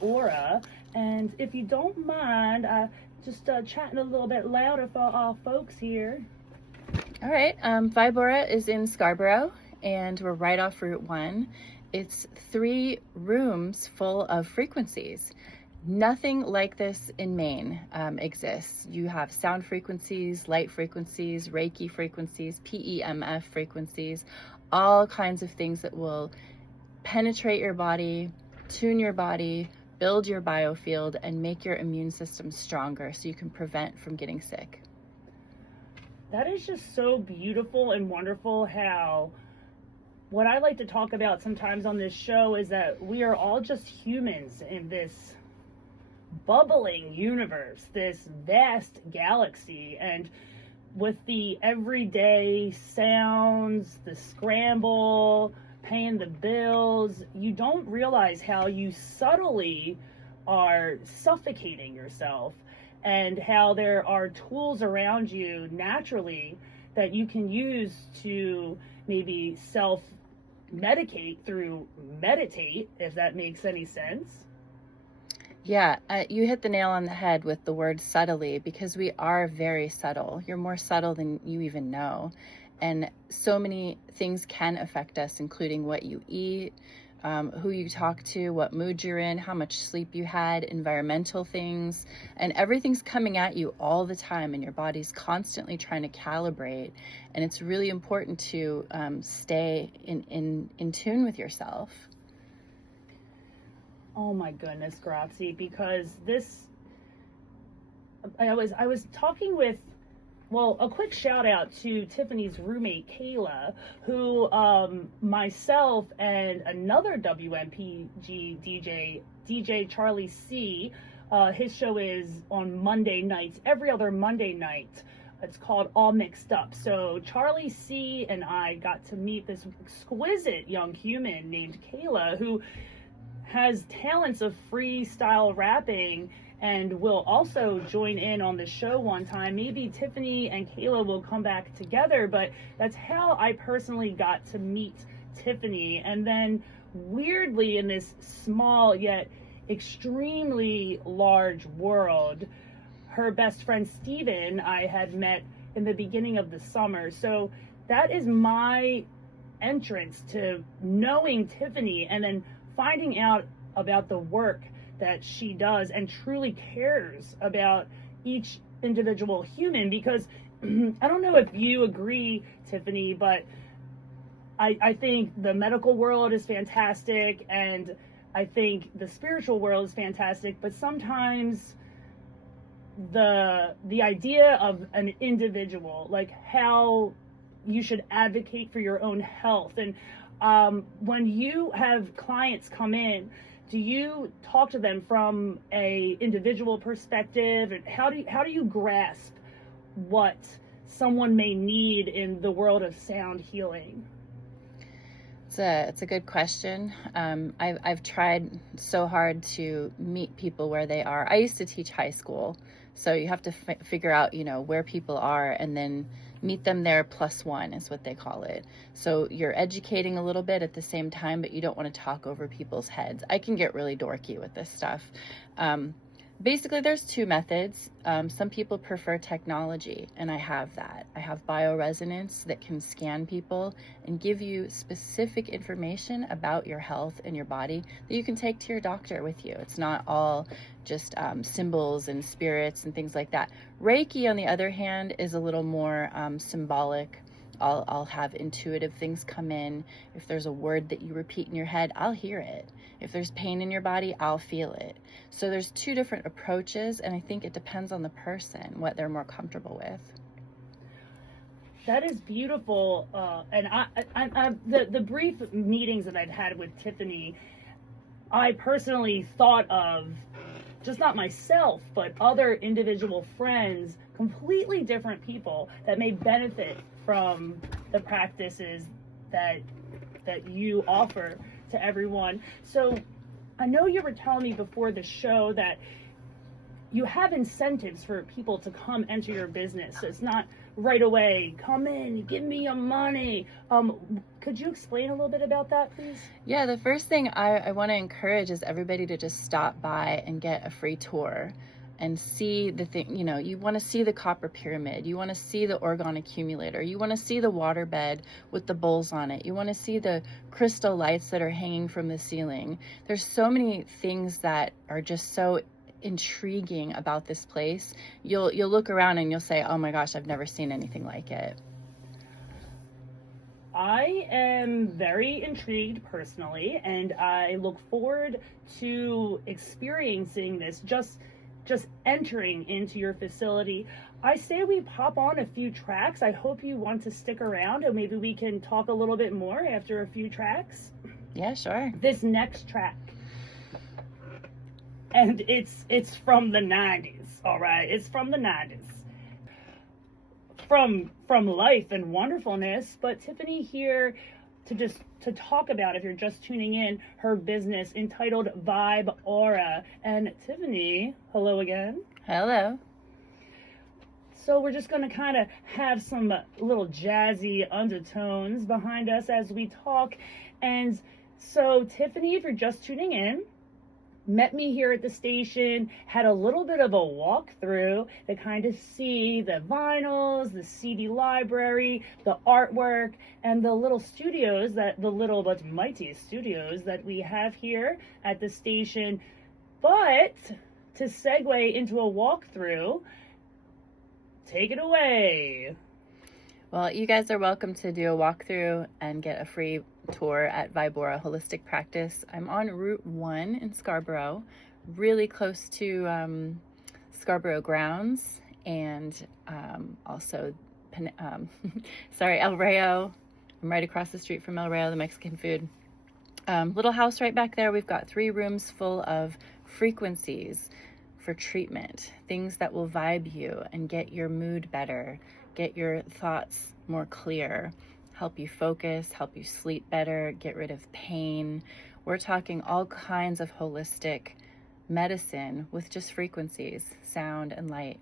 aura. And if you don't mind, just chatting a little bit louder for our folks here. All right, Vibora is in Scarborough, and we're right off Route 1. It's 3 rooms full of frequencies. Nothing like this in Maine exists. You have sound frequencies, light frequencies, Reiki frequencies, PEMF frequencies, all kinds of things that will penetrate your body, tune your body, build your biofield, and make your immune system stronger so you can prevent from getting sick. That is just so beautiful and wonderful how what I like to talk about sometimes on this show is that we are all just humans in this bubbling universe, this vast galaxy, and with the everyday sounds, the scramble, paying the bills, you don't realize how you subtly are suffocating yourself, and how there are tools around you naturally that you can use to maybe self-medicate through meditate, if that makes any sense. Yeah, you hit the nail on the head with the word subtly, because we are very subtle. You're more subtle than you even know. And so many things can affect us, including what you eat, who you talk to, what mood you're in, how much sleep you had, environmental things, and everything's coming at you all the time, and your body's constantly trying to calibrate. And it's really important to stay in tune with yourself. Oh my goodness, Grazie, because I was talking with, well, a quick shout out to Tiffany's roommate, Kayla, who myself and another WMPG DJ Charlie C, his show is on Monday nights, every other Monday night. It's called All Mixed Up. So Charlie C and I got to meet this exquisite young human named Kayla, who has talents of freestyle rapping and will also join in on the show one time. Maybe Tiffany and Kayla will come back together, but that's how I personally got to meet Tiffany. And then weirdly, in this small yet extremely large world, her best friend Steven I had met in the beginning of the summer. So that is my entrance to knowing Tiffany, and then finding out about the work that she does and truly cares about each individual human. Because I don't know if you agree, Tiffany, but I think the medical world is fantastic, and I think the spiritual world is fantastic, but sometimes the idea of an individual, like how you should advocate for your own health, and when you have clients come in, do you talk to them from a individual perspective, and how do you grasp what someone may need in the world of sound healing? It's a good question. I've tried so hard to meet people where they are. I used to teach high school, so you have to figure out, where people are, and then meet them there +1 is what they call it. So you're educating a little bit at the same time, but you don't want to talk over people's heads. I can get really dorky with this stuff. Basically, there's 2 methods. Some people prefer technology, and I have that. I have bioresonance that can scan people and give you specific information about your health and your body that you can take to your doctor with you. It's not all just symbols and spirits and things like that. Reiki, on the other hand, is a little more symbolic. I'll have intuitive things come in. If there's a word that you repeat in your head, I'll hear it. If there's pain in your body, I'll feel it. So there's 2 different approaches, and I think it depends on the person, what they're more comfortable with. That is beautiful. And the brief meetings that I've had with Tiffany, I personally thought of just not myself, but other individual friends, completely different people that may benefit from the practices that you offer to everyone. So I know you were telling me before the show that you have incentives for people to come enter your business. So it's not right away, come in, give me your money. Could you explain a little bit about that, please? Yeah, the first thing I want to encourage is everybody to just stop by and get a free tour and see the thing. You know, you want to see the copper pyramid, you want to see the orgone accumulator, you want to see the water bed with the bowls on it, you want to see the crystal lights that are hanging from the ceiling. There's so many things that are just so intriguing about this place. You'll look around and you'll say, oh my gosh, I've never seen anything like it. I am very intrigued personally, and I look forward to experiencing this, just entering into your facility. I say we pop on a few tracks. I hope you want to stick around, and maybe we can talk a little bit more after a few tracks. Yeah, sure. This next track, and it's from the 90s, all right? It's from the 90s. From life and wonderfulness, but Tiffany here to talk about, if you're just tuning in, her business entitled Vibe Aura. And Tiffany, hello again. Hello. So we're just going to kind of have some little jazzy undertones behind us as we talk. And so Tiffany, if you're just tuning in, met me here at the station, had a little bit of a walkthrough to kind of see the vinyls, the CD library, the artwork, and the little studios, the little but mighty studios that we have here at the station. But to segue into a walkthrough, take it away. Well, you guys are welcome to do a walkthrough and get a free tour at Vibe Aura Holistic Practice. I'm on Route 1 in Scarborough, really close to Scarborough Grounds, and also, El Rayo. I'm right across the street from El Rayo, the Mexican food. Little house right back there. We've got 3 rooms full of frequencies for treatment, things that will vibe you and get your mood better, get your thoughts more clear, help you focus, help you sleep better, get rid of pain. We're talking all kinds of holistic medicine with just frequencies, sound and light.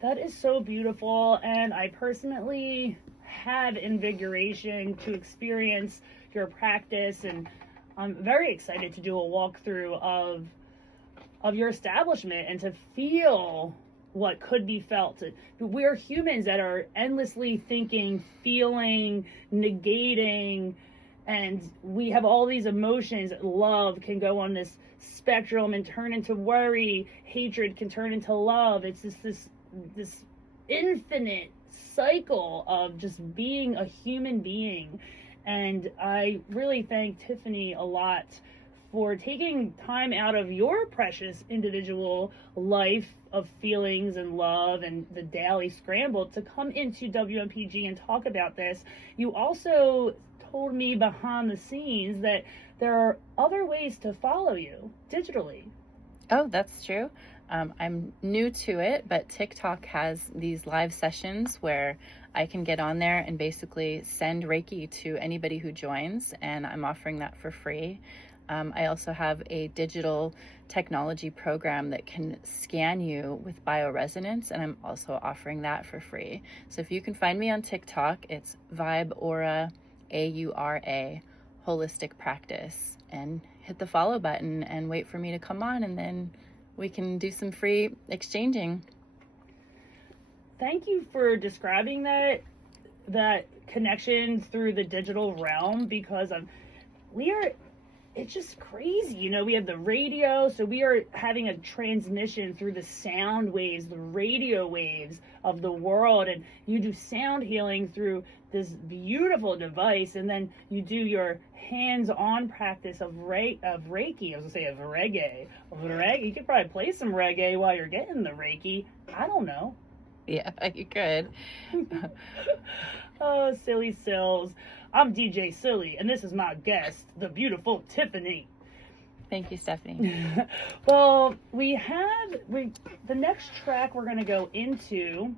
That is so beautiful, and I personally had invigoration to experience your practice, and I'm very excited to do a walkthrough of your establishment and to feel what could be felt. We're humans that are endlessly thinking, feeling, negating, and we have all these emotions. Love can go on this spectrum and turn into worry. Hatred can turn into love. It's just this infinite cycle of just being a human being. And I really thank Tiffany a lot for taking time out of your precious individual life of feelings and love and the daily scramble to come into WMPG and talk about this. You also told me behind the scenes that there are other ways to follow you digitally. Oh, that's true. I'm new to it, but TikTok has these live sessions where I can get on there and basically send Reiki to anybody who joins, and I'm offering that for free. I also have a digital technology program that can scan you with bioresonance, and I'm also offering that for free. So if you can find me on TikTok, it's Vibe Aura, AURA, Holistic Practice, and hit the follow button and wait for me to come on, and then we can do some free exchanging. Thank you for describing that connection through the digital realm, because it's just crazy. You know, we have the radio, so we are having a transmission through the sound waves, the radio waves of the world, and you do sound healing through this beautiful device, and then you do your hands-on practice of Reiki. I was gonna say of reggae. You could probably play some reggae while you're getting the Reiki. I don't know. Yeah, you could. Oh, silly sills. I'm DJ Silly, and this is my guest, the beautiful Tiffany. Thank you, Stephanie. Well, the next track we're going to go into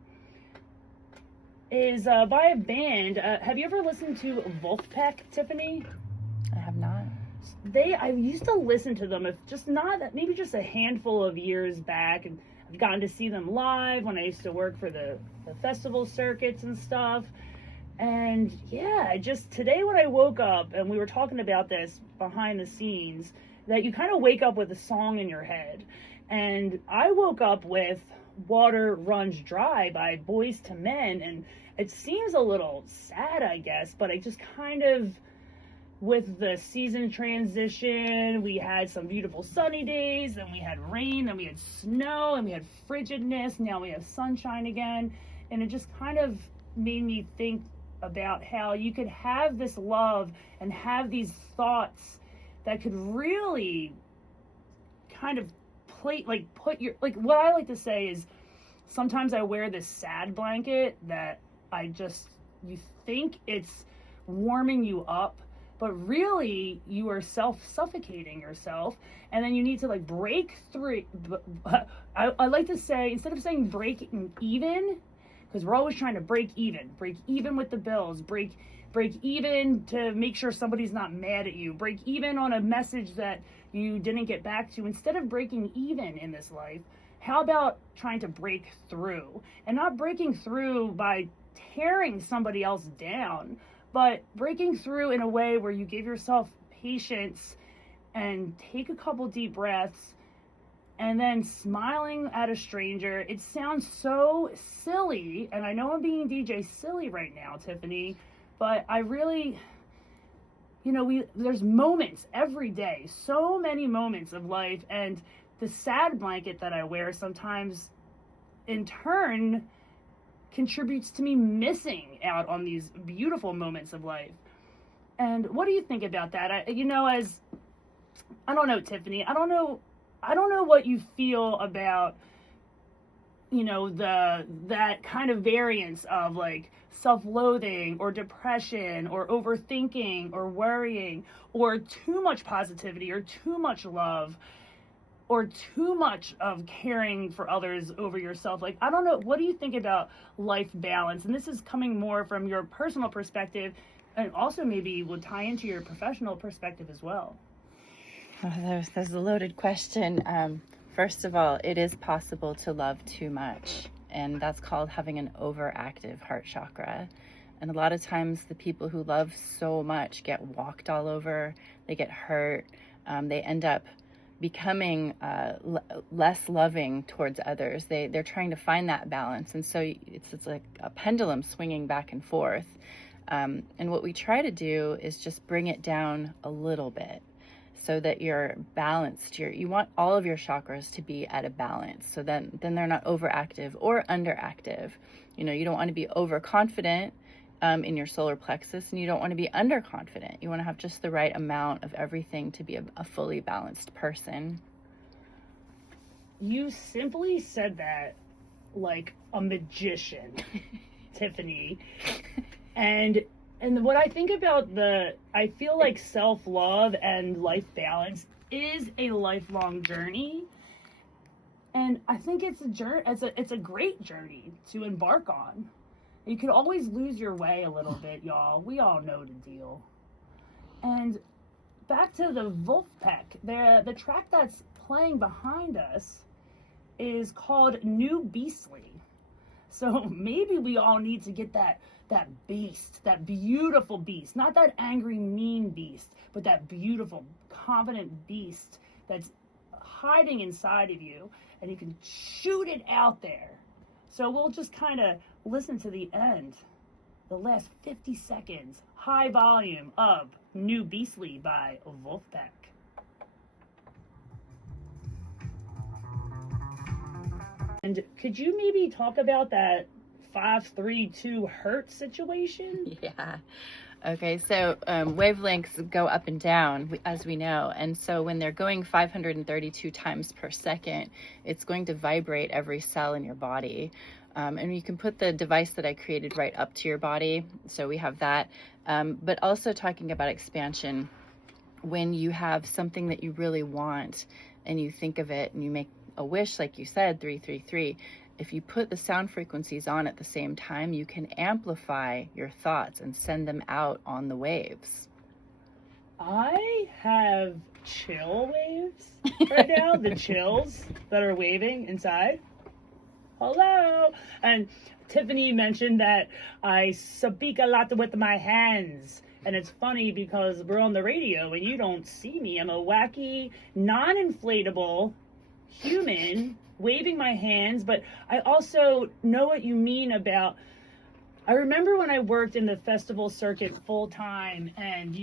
is by a band. Have you ever listened to Wolfpack, Tiffany? I have not. I used to listen to them, maybe just a handful of years back, and I've gotten to see them live when I used to work for the festival circuits and stuff. And yeah, just today when I woke up, and we were talking about this behind the scenes, that you kind of wake up with a song in your head. And I woke up with Water Runs Dry by Boys to Men. And it seems a little sad, I guess, but I just kind of, with the season transition, we had some beautiful sunny days, then we had rain, then we had snow, and we had frigidness. Now we have sunshine again. And it just kind of made me think about how you could have this love and have these thoughts that could really kind of put your, like, what I like to say is sometimes I wear this sad blanket that you think it's warming you up, but really you are suffocating yourself. And then you need to like break through. I like to say, instead of saying breaking even, because we're always trying to break even with the bills, break even to make sure somebody's not mad at you, break even on a message that you didn't get back to. Instead of breaking even in this life, how about trying to break through? And not breaking through by tearing somebody else down, but breaking through in a way where you give yourself patience and take a couple deep breaths, and then smiling at a stranger. It sounds so silly, and I know I'm being DJ silly right now, Tiffany, but I really, there's moments every day, so many moments of life, and the sad blanket that I wear sometimes in turn contributes to me missing out on these beautiful moments of life. And what do you think about that? I don't know, Tiffany, I don't know what you feel about, that kind of variance of like self-loathing or depression or overthinking or worrying or too much positivity or too much love or too much of caring for others over yourself. Like, I don't know, what do you think about life balance? And this is coming more from your personal perspective, and also maybe would tie into your professional perspective as well. Oh, that's a loaded question. First of all, it is possible to love too much, and that's called having an overactive heart chakra. And a lot of times the people who love so much get walked all over, they get hurt, they end up becoming less loving towards others. They're trying to find that balance, and so it's like a pendulum swinging back and forth. And what we try to do is just bring it down a little bit, so that you're balanced. You want all of your chakras to be at a balance, so then they're not overactive or underactive. You don't want to be overconfident in your solar plexus, and you don't want to be underconfident. You want to have just the right amount of everything to be a fully balanced person. You simply said that like a magician, Tiffany. And what I think about I feel like self-love and life balance is a lifelong journey. And I think it's a great journey to embark on. You could always lose your way a little bit, y'all. We all know the deal. And back to the Wolfpack, the track that's playing behind us is called New Beastly. So maybe we all need to get that beast, that beautiful beast, not that angry, mean beast, but that beautiful, confident beast that's hiding inside of you, and you can shoot it out there. So we'll just kind of listen to the end, the last 50 seconds, high volume of New Beastly by Wolfpack. And could you maybe talk about that 532 hertz situation? Yeah. Okay, so wavelengths go up and down, as we know. And so when they're going 532 times per second, it's going to vibrate every cell in your body. And you can put the device that I created right up to your body. So we have that. But also talking about expansion, when you have something that you really want and you think of it and you make a wish, like you said, 333, if you put the sound frequencies on at the same time, you can amplify your thoughts and send them out on the waves. I have chill waves right now, the chills that are waving inside. Hello. And Tiffany mentioned that I speak a lot with my hands. And it's funny because we're on the radio and you don't see me. I'm a wacky, non-inflatable human waving my hands, but I also know what you mean about. I remember when I worked in the festival circuit full time, and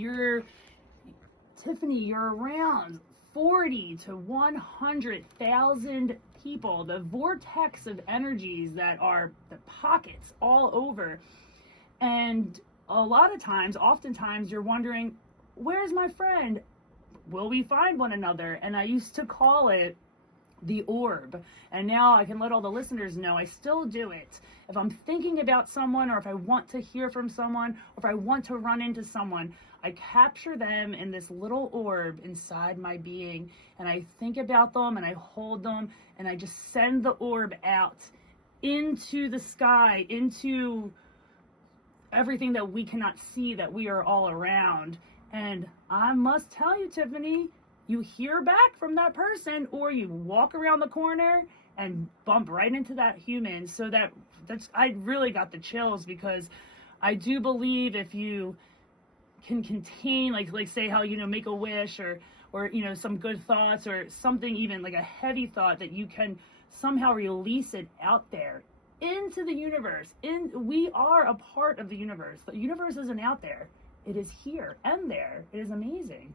Tiffany, you're around 40 to 100,000 people, the vortex of energies that are the pockets all over. And a lot of times, oftentimes, you're wondering, where's my friend? Will we find one another? And I used to call it the orb. And now I can let all the listeners know I still do it. If I'm thinking about someone, or if I want to hear from someone, or if I want to run into someone, I capture them in this little orb inside my being, and I think about them and I hold them, and I just send the orb out into the sky, into everything that we cannot see, that we are all around. And I must tell you, Tiffany, you hear back from that person, or you walk around the corner and bump right into that human. So that's I really got the chills, because I do believe if you can contain, like say how, make a wish, or some good thoughts, or something, even like a heavy thought, that you can somehow release it out there into the universe. We are a part of the universe. The universe isn't out there. It is here and there. It is amazing.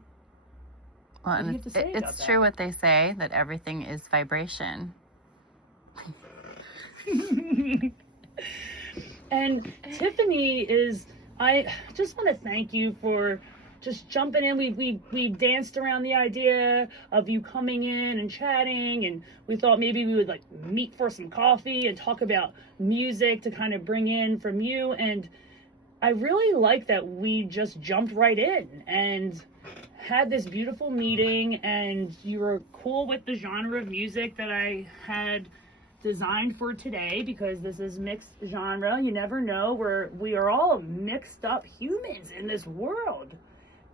Well, and it's true what they say, that everything is vibration. And Tiffany I just want to thank you for just jumping in. We danced around the idea of you coming in and chatting, and we thought maybe we would meet for some coffee and talk about music to kind of bring in from you. And I really like that we just jumped right in and had this beautiful meeting, and you were cool with the genre of music that I had designed for today, because this is mixed genre. You never know, we are all mixed up humans in this world.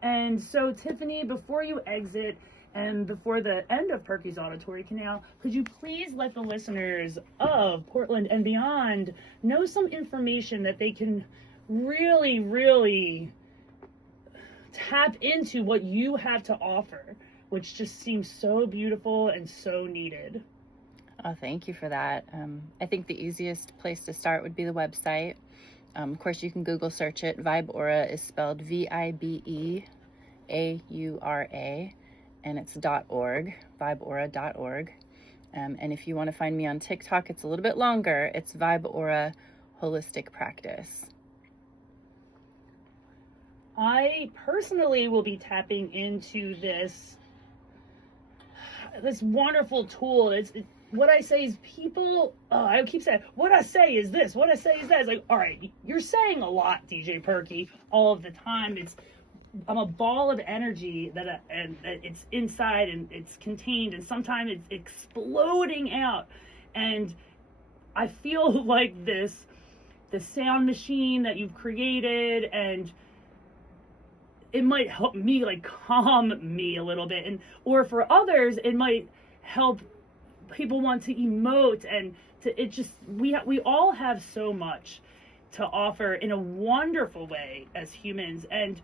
And so, Tiffany, before you exit and before the end of Perky's Auditory Canal, could you please let the listeners of Portland and beyond know some information that they can really, really tap into what you have to offer, which just seems so beautiful and so needed? Oh, thank you for that. I think the easiest place to start would be the website. Of course, you can Google search it. Vibe Aura is spelled VIBEAURA, and it's .org, vibeaura.org. And if you want to find me on TikTok, it's a little bit longer. It's Vibe Aura Holistic Practice. I personally will be tapping into this wonderful tool. What I say is I keep saying, what I say is this, what I say is that. It's like, all right, you're saying a lot, DJ Perky, all of the time. I'm a ball of energy and it's inside and it's contained, and sometimes it's exploding out. And I feel like the sound machine that you've created, and it might help me calm me a little bit, or for others it might help people want to emote, and we all have so much to offer in a wonderful way as humans, and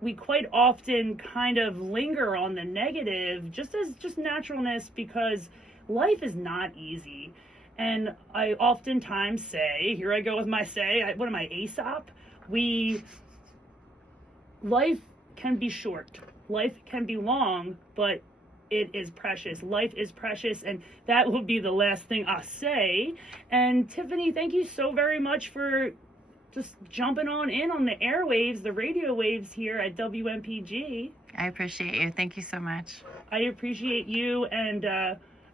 we quite often kind of linger on the negative just naturalness, because life is not easy. And I oftentimes say, here I go with my what am I, Aesop? Life can be short, life can be long, but it is precious. Life is precious, and that will be the last thing I say. And Tiffany, thank you so very much for just jumping on the airwaves, the radio waves here at WMPG. I appreciate you. Thank you so much. I appreciate you, and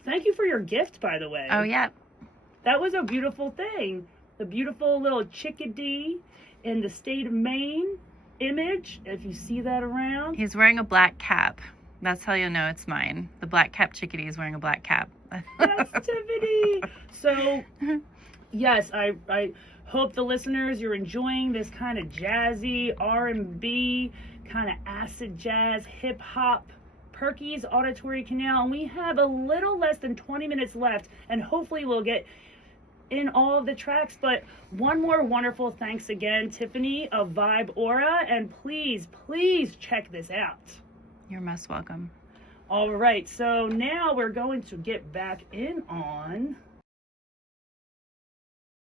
thank you for your gift, by the way. Oh, yeah. That was a beautiful thing. The beautiful little chickadee in the state of Maine image, if you see that around. He's wearing a black cap. That's how you'll know it's mine. The black cap chickadee is wearing a black cap. That's Tiffany. So, yes, I hope the listeners, you're enjoying this kind of jazzy R&B, kind of acid jazz, hip hop, Perky's Auditory Canal. And we have a little less than 20 minutes left, and hopefully we'll get in all of the tracks. But one more wonderful thanks again, Tiffany of Vibe Aura, and please check this out. You're most welcome. All right, so now we're going to get back in on